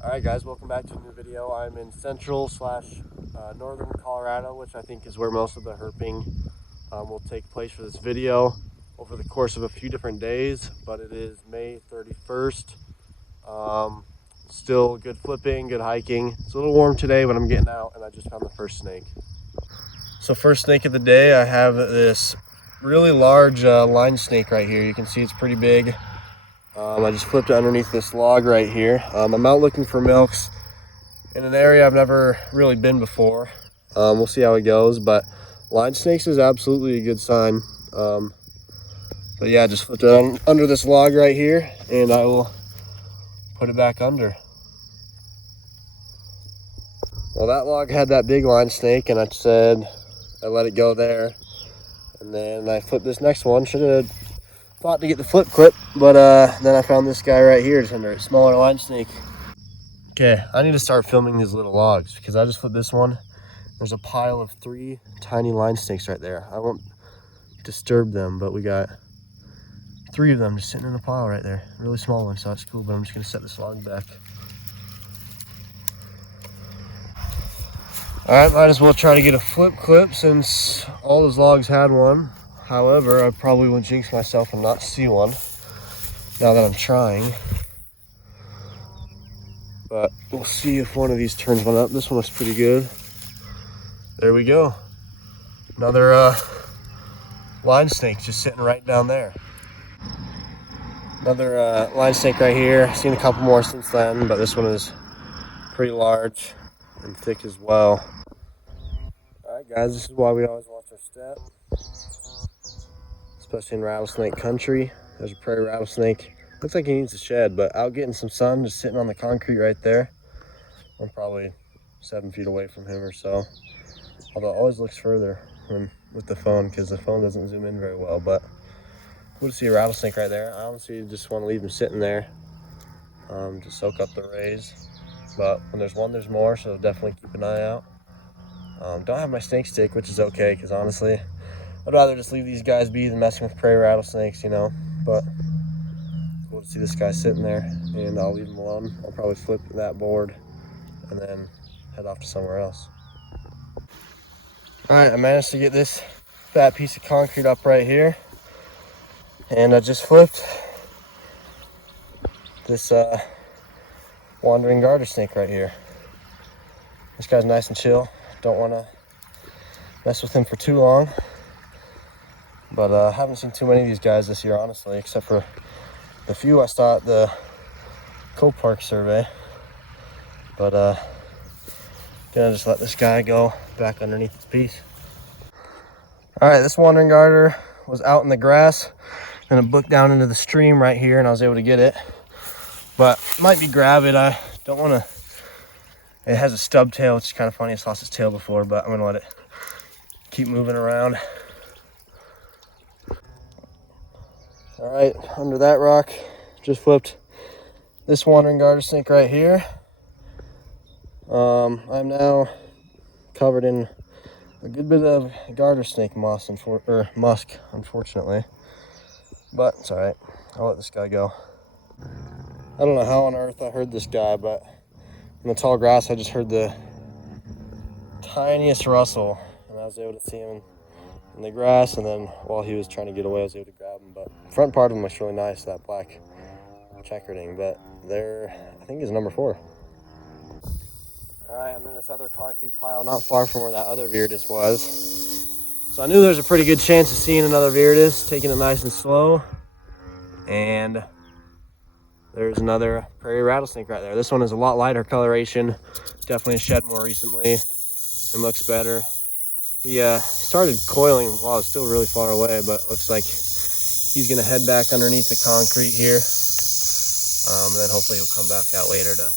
Alright guys, welcome back to a new video. I'm in central slash northern Colorado, which I think is where most of the herping will take place for this video over the course of a few different days, but it is May 31st. Still good flipping, good hiking. It's a little warm today, but I'm getting out and I just found the first snake. So first snake of the day, I have this really large line snake right here. You can see it's pretty big. I just flipped it underneath this log right here. I'm out looking for milks in an area I've never really been before. We'll see how it goes, but line snakes is absolutely a good sign. But yeah, just flipped it under this log right here, and I will put it back under. Well, that log had that big line snake, and I let it go there. And then I flipped this next one. Should have thought to get the flip clip, but then I found this guy right here just under a smaller line snake. Okay, I need to start filming these little logs because I just flipped this one. There's a pile of 3 tiny line snakes right there. I won't disturb them, but we got 3 of them just sitting in a pile right there. Really small one, so that's cool, but I'm just gonna set this log back. All right, might as well try to get a flip clip since all those logs had one. However, I probably will jinx myself and not see one now that I'm trying. But we'll see if one of these turns one up. This one looks pretty good. There we go. Another line snake just sitting right down there. Another line snake right here. Seen a couple more since then, but this one is pretty large and thick as well. All right, guys, this is why we always watch our step, especially in rattlesnake country. There's a prairie rattlesnake. Looks like he needs a shed, but out getting some sun, just sitting on the concrete right there. I'm probably 7 feet away from him or so. Although it always looks further with the phone because the phone doesn't zoom in very well. But we'll see a rattlesnake right there. I honestly just want to leave him sitting there to soak up the rays. But when there's one, there's more, so definitely keep an eye out. Don't have my snake stick, which is okay because honestly, I'd rather just leave these guys be than messing with prairie rattlesnakes, you know. But we'll see this guy sitting there, and I'll leave him alone. I'll probably flip that board and then head off to somewhere else. All right, I managed to get this fat piece of concrete up right here, and I just flipped this wandering garter snake right here. This guy's nice and chill. Don't want to mess with him for too long, but I haven't seen too many of these guys this year, honestly, except for the few I saw at the Co-Park survey. But gonna just let this guy go back underneath this piece. All right, this wandering garter was out in the grass and it booked down into the stream right here, and I was able to get it. But might be grab it. I don't want to. It has a stub tail, which is kind of funny. It's lost its tail before, but I'm gonna let it keep moving around. All right, under that rock, just flipped this wandering garter snake right here. I'm now covered in a good bit of garter snake moss or musk, unfortunately, but it's all right. I'll let this guy go. I don't know how on earth I heard this guy, but in the tall grass, I just heard the tiniest rustle, and I was able to see him in the grass, and then while he was trying to get away, I was able to grab him. But the front part of him looks really nice, that black checkerding, but there, I think is number 4. All right, I'm in this other concrete pile not far from where that other viridis was. So I knew there's a pretty good chance of seeing another viridis, taking it nice and slow. And there's another prairie rattlesnake right there. This one is a lot lighter coloration, definitely shed more recently and looks better. He started coiling while I was still really far away, but looks like he's gonna head back underneath the concrete here. And then hopefully he'll come back out later to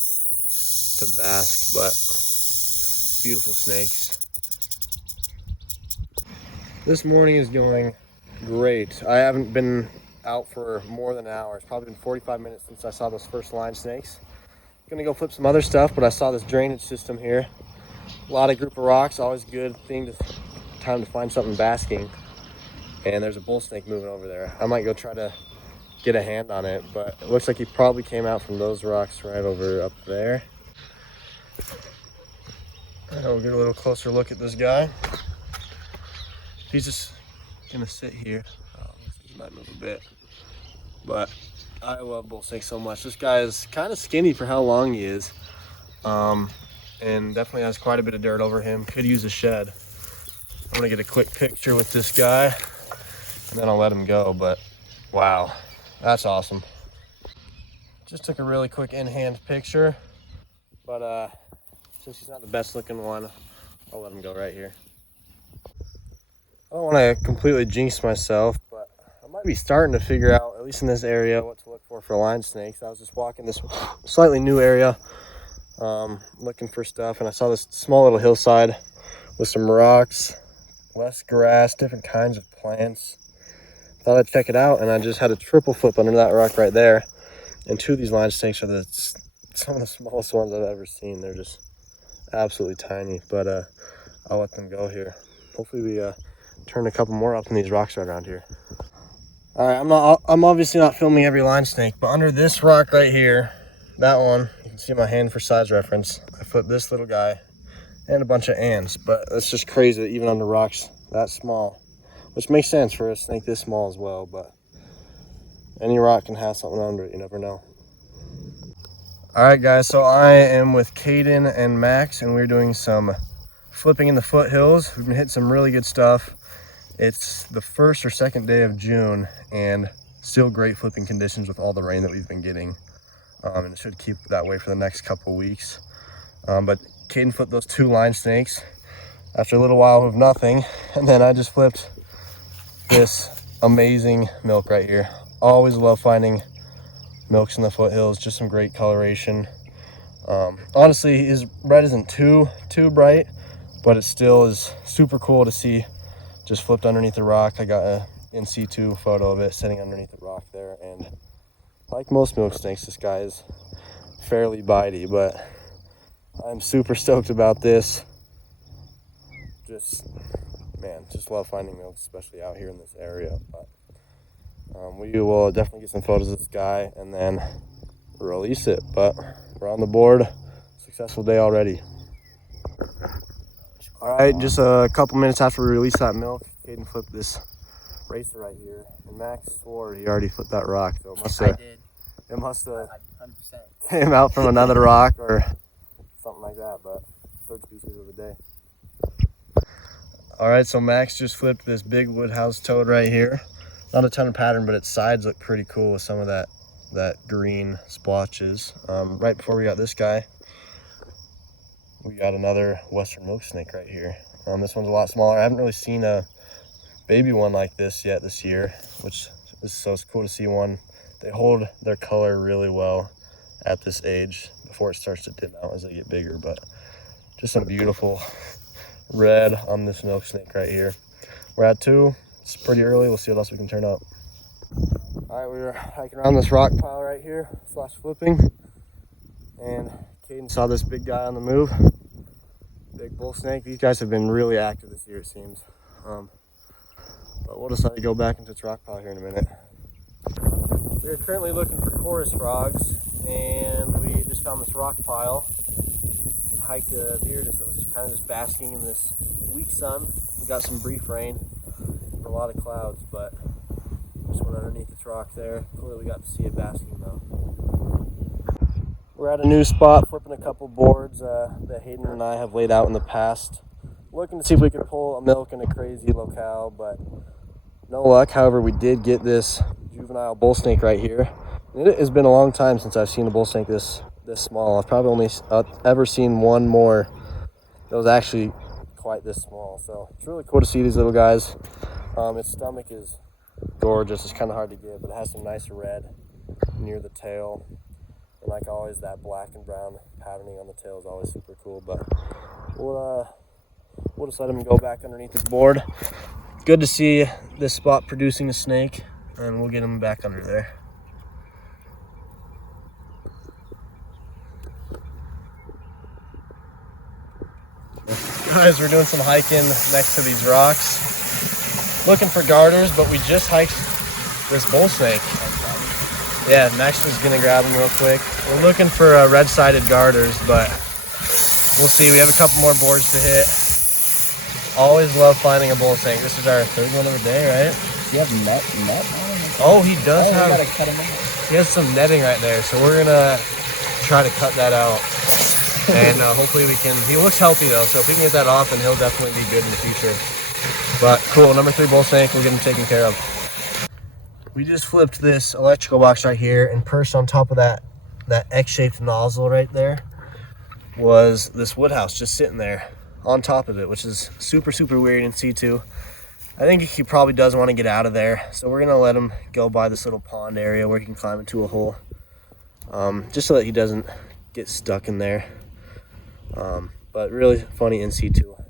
bask, but beautiful snakes. This morning is going great. I haven't been out for more than an hour. It's probably been 45 minutes since I saw those first line snakes. Gonna go flip some other stuff, but I saw this drainage system here. A lot of group of rocks, always good time to find something basking. And there's a bull snake moving over there. I might go try to get a hand on it, but it looks like he probably came out from those rocks right over up there. And we'll get a little closer look at this guy. He's just gonna sit here. Oh, he might move a bit, but I love bull snakes so much. This guy is kind of skinny for how long he is, and definitely has quite a bit of dirt over him. Could use a shed. I'm gonna get a quick picture with this guy, and then I'll let him go. But wow, that's awesome. Just took a really quick in-hand picture, but since he's not the best looking one, I'll let him go right here. I don't want to completely jinx myself, but I might be starting to figure out, at least in this area, what to look for line snakes. I was just walking this slightly new area, looking for stuff, and I saw this small little hillside with some rocks, less grass, different kinds of plants. Thought I'd check it out, and I just had a triple flip under that rock right there. And two of these line snakes are some of the smallest ones I've ever seen. They're just absolutely tiny, but I'll let them go here. Hopefully we turn a couple more up in these rocks right around here. All right, I'm obviously not filming every line snake, but under this rock right here, that one, you can see my hand for size reference. I flipped this little guy and a bunch of ants, but it's just crazy that even under rocks that small, which makes sense for a snake this small as well, but any rock can have something under it, you never know. All right, guys, so I am with Caden and Max, and we're doing some flipping in the foothills. We've been hitting some really good stuff. It's the first or second day of June, and still great flipping conditions with all the rain that we've been getting. And it should keep that way for the next couple weeks. But Caden flipped those two line snakes after a little while of nothing, and then I just flipped this amazing milk right here. Always love finding milks in the foothills, just some great coloration. Honestly, his red isn't too bright, but it still is super cool to see just flipped underneath the rock. I got a in situ photo of it sitting underneath the rock there, and like most milk snakes, this guy is fairly bitey, but I'm super stoked about this. Just love finding milk, especially out here in this area. But we will definitely get some photos of this guy and then release it. But we're on the board. Successful day already. All right, just a couple minutes after we release that milk, Caden flipped this racer right here, and Max swore he already flipped that rock. So it must have 100% came out from another rock or something like that. But third species of the day. All right, so Max just flipped this big woodhouse toad right here. Not a ton of pattern, but its sides look pretty cool with some of that green splotches. Right before we got this guy, we got another western milk snake right here. This one's a lot smaller. I haven't really seen a baby one like this yet this year, which is so cool to see one. They hold their color really well at this age before it starts to dim out as they get bigger, but just some beautiful red on this milk snake right here. We're at 2. It's pretty early. We'll see what else we can turn up. All right, we were hiking around this rock pile right here, /flipping, and Caden saw this big guy on the move. Big bull snake. These guys have been really active this year, it seems. But we'll decide to go back into this rock pile here in a minute. We are currently looking for chorus frogs, and we just found this rock pile. Hiked a beer, it was just kind of just basking in this weak sun. We got some brief rain, a lot of clouds, but just went underneath this rock there. Clearly got to see it basking though. We're at a new spot, flipping a couple boards that Hayden and I have laid out in the past. Looking to see if we could pull a milk in a crazy locale, but no luck. However, we did get this juvenile bull snake right here. And it has been a long time since I've seen a bull snake this small. I've probably only ever seen one more that was actually quite this small. So it's really cool to see these little guys. Its stomach is gorgeous. It's kind of hard to get, but it has some nice red near the tail. And like always, that black and brown patterning on the tail is always super cool. But we'll just let him go back underneath this board. Good to see this spot producing a snake, and we'll get him back under there. Guys, we're doing some hiking next to these rocks, looking for garters, but we just hiked this bull snake. Yeah, Max was gonna grab them real quick. We're looking for red-sided garters, but we'll see. We have a couple more boards to hit. Always love finding a bull snake. This is our third one of the day, right? Does he have net on him? Oh, he does have. Gotta cut him out. He has some netting right there, so we're gonna try to cut that out. And hopefully we can. He looks healthy though, so if we can get that off, then he'll definitely be good in the future. But cool, number 3 bull snake, we're getting taken care of. We just flipped this electrical box right here, and perched on top of that X-shaped nozzle right there was this wood house just sitting there on top of it, which is super weird in C2. I think he probably does want to get out of there, so we're gonna let him go by this little pond area where he can climb into a hole, just so that he doesn't get stuck in there. But really funny in C2.